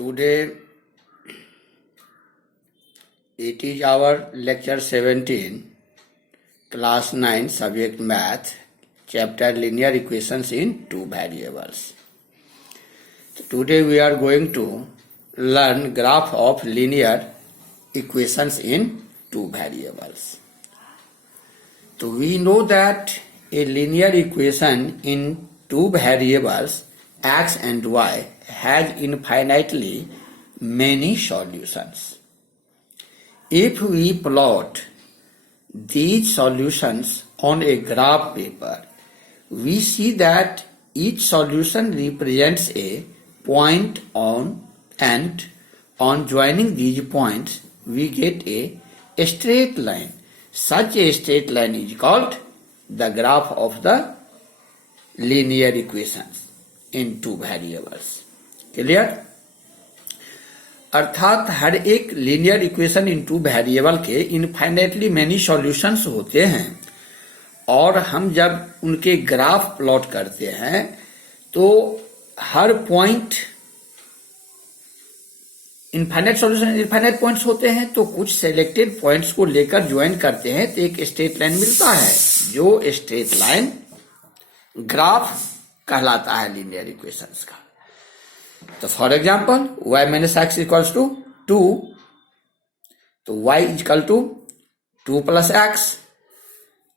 Today it is our lecture 17, class 9, subject math, chapter linear equations in two variables. Today we are going to learn graph of linear equations in two variables. So we know that a linear equation in two variables x and y has infinitely many solutions. If we plot these solutions on a graph paper, we see that each solution represents a point and on joining these points we get a straight line. Such a straight line is called the graph of the linear equations in two variables. Clear? अर्थात हर एक linear equation in two variable के infinitely many solutions होते हैं और हम जब उनके graph plot करते हैं तो हर point infinite solution infinite points होते हैं तो कुछ सिलेक्टेड पॉइंट्स को लेकर ज्वाइन करते हैं तो एक स्ट्रेट लाइन मिलता है जो स्ट्रेट लाइन ग्राफ कहलाता है लीनियर इक्वेशंस का. तो for example y minus x equals to 2, तो y equal to 2 plus x.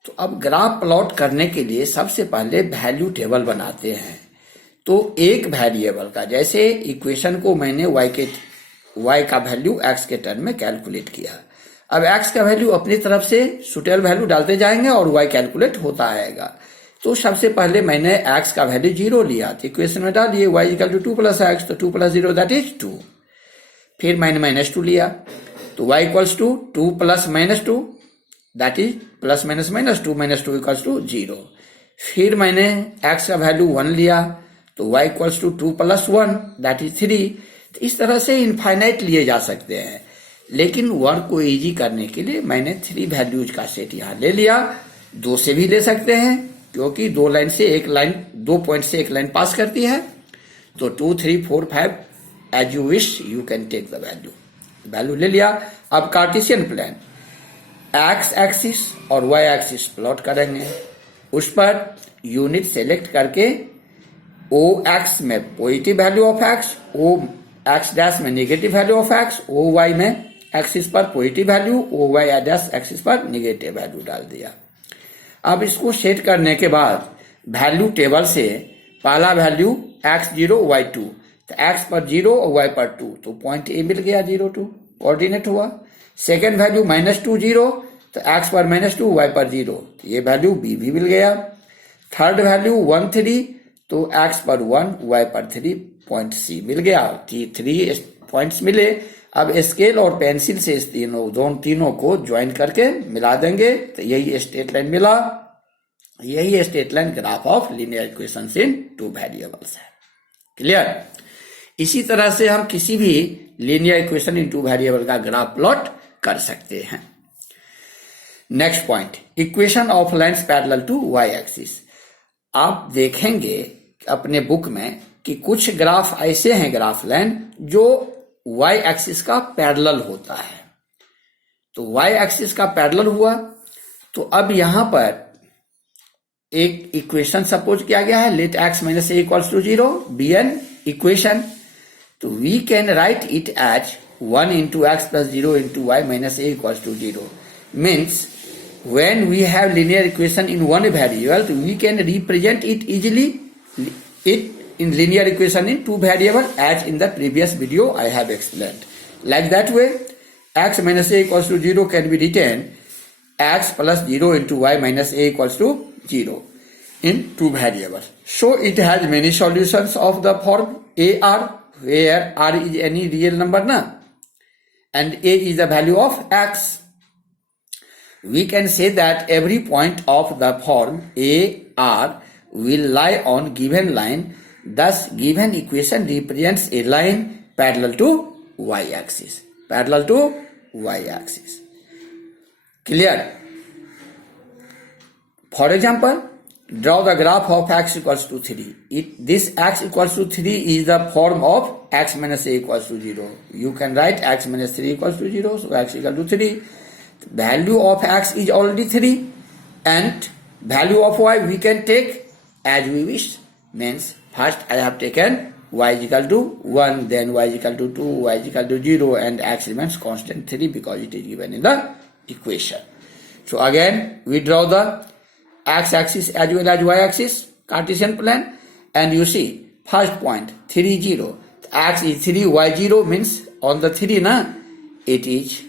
तो अब ग्राफ प्लॉट करने के लिए सबसे पहले वैल्यू टेबल बनाते हैं. तो एक वेरिएबल का जैसे इक्वेशन को मैंने y का वैल्यू x के टर्म में कैलकुलेट किया. अब x का वैल्यू अपनी तरफ से सुटेबल वैल्यू डालते जाएंगे और y कैलकुलेट होता आएगा. तो सबसे पहले मैंने x का वैल्यू 0 लिया तो इक्वेशन में डालिए y equal to 2 plus x, तो 2 प्लस 0 दैट इज 2. फिर मैंने -2 लिया तो y equals to 2 plus -2 that is plus minus -2 -2 equals to 0. फिर मैंने x का वैल्यू 1 लिया तो y equals to 2 plus 1 that is 3. तो इस तरह से इनफाइनाइट लिए जा सकते हैं, लेकिन वर्क को इजी करने के लिए मैंने 3 वैल्यूज का सेट यहाँ ले लिया. 2 से भी ले सकते हैं क्योंकि दो पॉइंट से एक लाइन पास करती है. तो 2, 3, 4, 5 as you wish you can take the value ले लिया. अब कार्टेशियन प्लान एक्स एक्सिस और वाई एक्सिस प्लॉट करेंगे. उस पर यूनिट सेलेक्ट करके ओ एक्स में positive value of X, O X dash में negative value of X, O Y में एक्सिस पर positive value, O Y dash axis पर नेगेटिव वैल्यू डाल दिया. अब इसको सेट करने के बाद वैल्यू टेबल से पहला वैल्यू x0 y2, तो x पर 0 और y पर 2, तो पॉइंट ए मिल गया 0 2 कोऑर्डिनेट हुआ. सेकेंड वैल्यू -2 0, तो x पर -2 y पर 0, तो ये वैल्यू b भी मिल गया. थर्ड वैल्यू 1 3, तो x पर 1 y पर 3 पॉइंट c मिल गया. 3 पॉइंट्स मिले. अब स्केल और पेंसिल से इस तीनों को ज्वाइन करके मिला देंगे तो यही स्ट्रेट लाइन मिला. यही straight line graph of linear equations in two variables है. क्लियर? इसी तरह से हम किसी भी linear equation in two variable का ग्राफ प्लॉट कर सकते हैं. Next point, equation of lines parallel to y axis. आप देखेंगे अपने बुक में कि कुछ ग्राफ ऐसे हैं ग्राफ लाइन जो y एक्सिस का पैरेलल होता है. तो y एक्सिस का पैरेलल हुआ तो अब यहां पर एक इक्वेशन सपोज किया गया है, let x minus A equals to 0 be an equation. तो we can write it as 1 into X plus 0 into Y minus A equals to 0. Means when we have linear equation in one variable, we can represent it easily in linear equation in two variable as in the previous video I have explained. Like that way, x minus a equals to 0 can be written x plus 0 into y minus a equals to 0 in two variables. So it has many solutions of the form AR, where R is any real number na, and a is the value of x. We can say that every point of the form AR will lie on given line. Thus, given equation represents a line parallel to y-axis. Parallel to y-axis. Clear? For example, Draw the graph of x equals to 3. This x equals to 3 is the form of x minus a equals to 0. You can write x minus 3 equals to 0. So x equal to 3. The value of x is already 3. And value of y we can take as we wish. Means first I have taken y is equal to 1, then y is equal to 2, y is equal to 0, and x remains constant 3 because it is given in the equation. So again we draw the x-axis as well as y-axis, Cartesian plan, and you see first point 3 0. X is 3, y 0 means on the 3 it is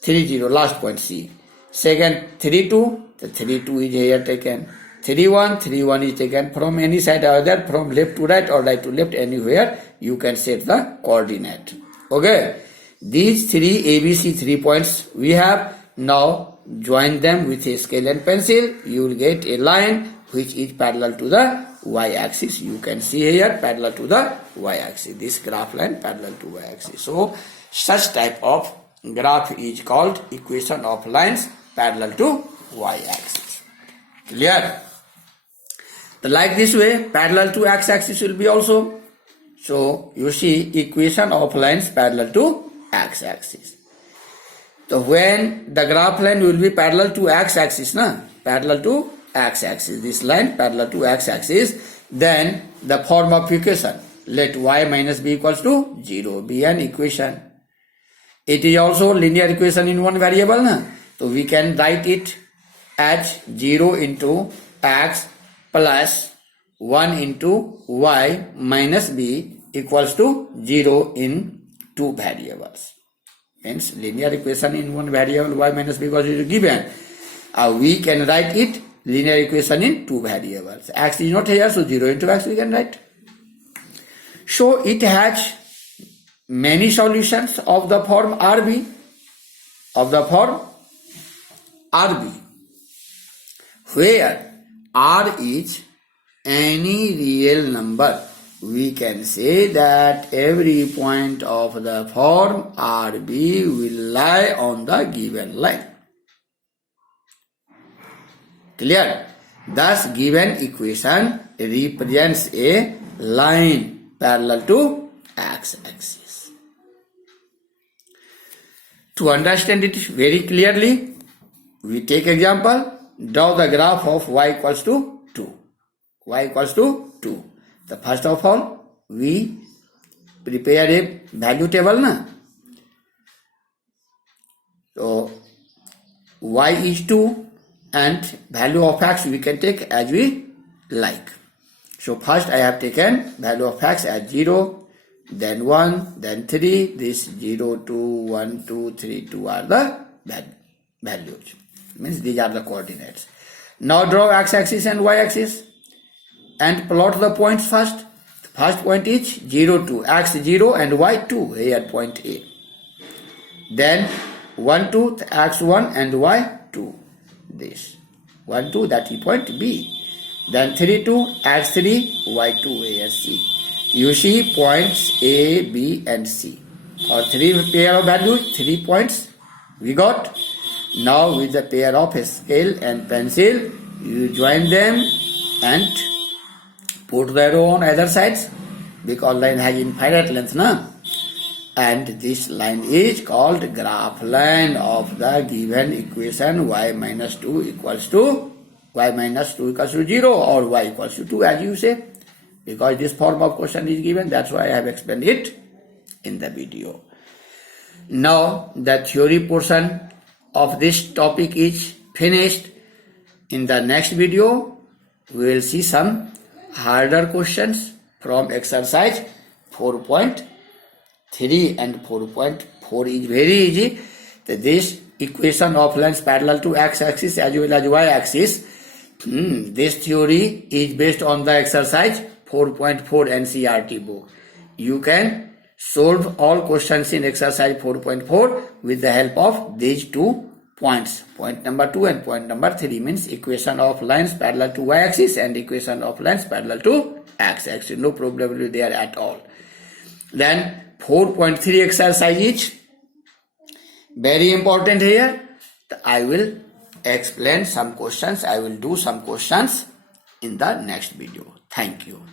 3 0, last point C. Second 3 2, the 3 2 is here taken. 3 1, 3 1 is taken from any side either from left to right or right to left, anywhere you can set the coordinate. Okay, these three ABC 3 points we have. Now join them with a scale and pencil. You will get a line which is parallel to the y-axis. You can see here parallel to the y-axis. This graph line parallel to y-axis. So such type of graph is called equation of lines parallel to y-axis. Clear? Like this way, parallel to x-axis will be also. So you see equation of lines parallel to x-axis. So when the graph line will be parallel to x-axis, parallel to x-axis, this line parallel to x-axis, then the form of equation, let y minus b equals to 0 be an equation. It is also linear equation in one variable, so we can write it as 0 into x plus 1 into y minus b equals to 0 in two variables. Hence linear equation in one variable y minus b equals to given. We can write it linear equation in two variables. X is not here, so 0 into x we can write. So it has many solutions of the form RB, where R is any real number. We can say that every point of the form RB will lie on the given line. Clear? Thus given equation represents a line parallel to x-axis. To understand it very clearly, we take example. Draw the graph of y equals to 2. Y equals to 2. The first of all, we prepare a value table. So y is 2 and value of x we can take as we like. So first I have taken value of x as 0, then 1, then 3. This 0, 2, 1, 2, 3, 2 are the values. Means these are the coordinates. Now draw x-axis and y-axis and plot the points first. The first point is 0, 2, x 0 and y 2, here point A. Then 1, 2, x 1 and y 2, this. 1, 2, that is point B. Then 3, 2, x 3, y 2, here C. You see points A, B and C. For 3 pair of values, 3 points we got. Now with the pair of scale and pencil, you join them and put the arrow on either sides, because line has infinite length, and this line is called graph line of the given equation y minus 2 equals to 0 or y equals to 2, as you say, because this form of question is given. That's why I have explained it in the video. Now the theory portion of this topic is finished. In the next video we will see some harder questions from exercise 4.3 and 4.4 is very easy. This equation of lines parallel to x-axis as well as y-axis, this theory is based on the exercise 4.4 NCERT book. You can solve all questions in exercise 4.4 with the help of these 2 points. Point number 2 and point number 3 means equation of lines parallel to y-axis and equation of lines parallel to x-axis. No problem will be there at all. Then 4.3 exercise is very important here. I will explain some questions. I will do some questions in the next video. Thank you.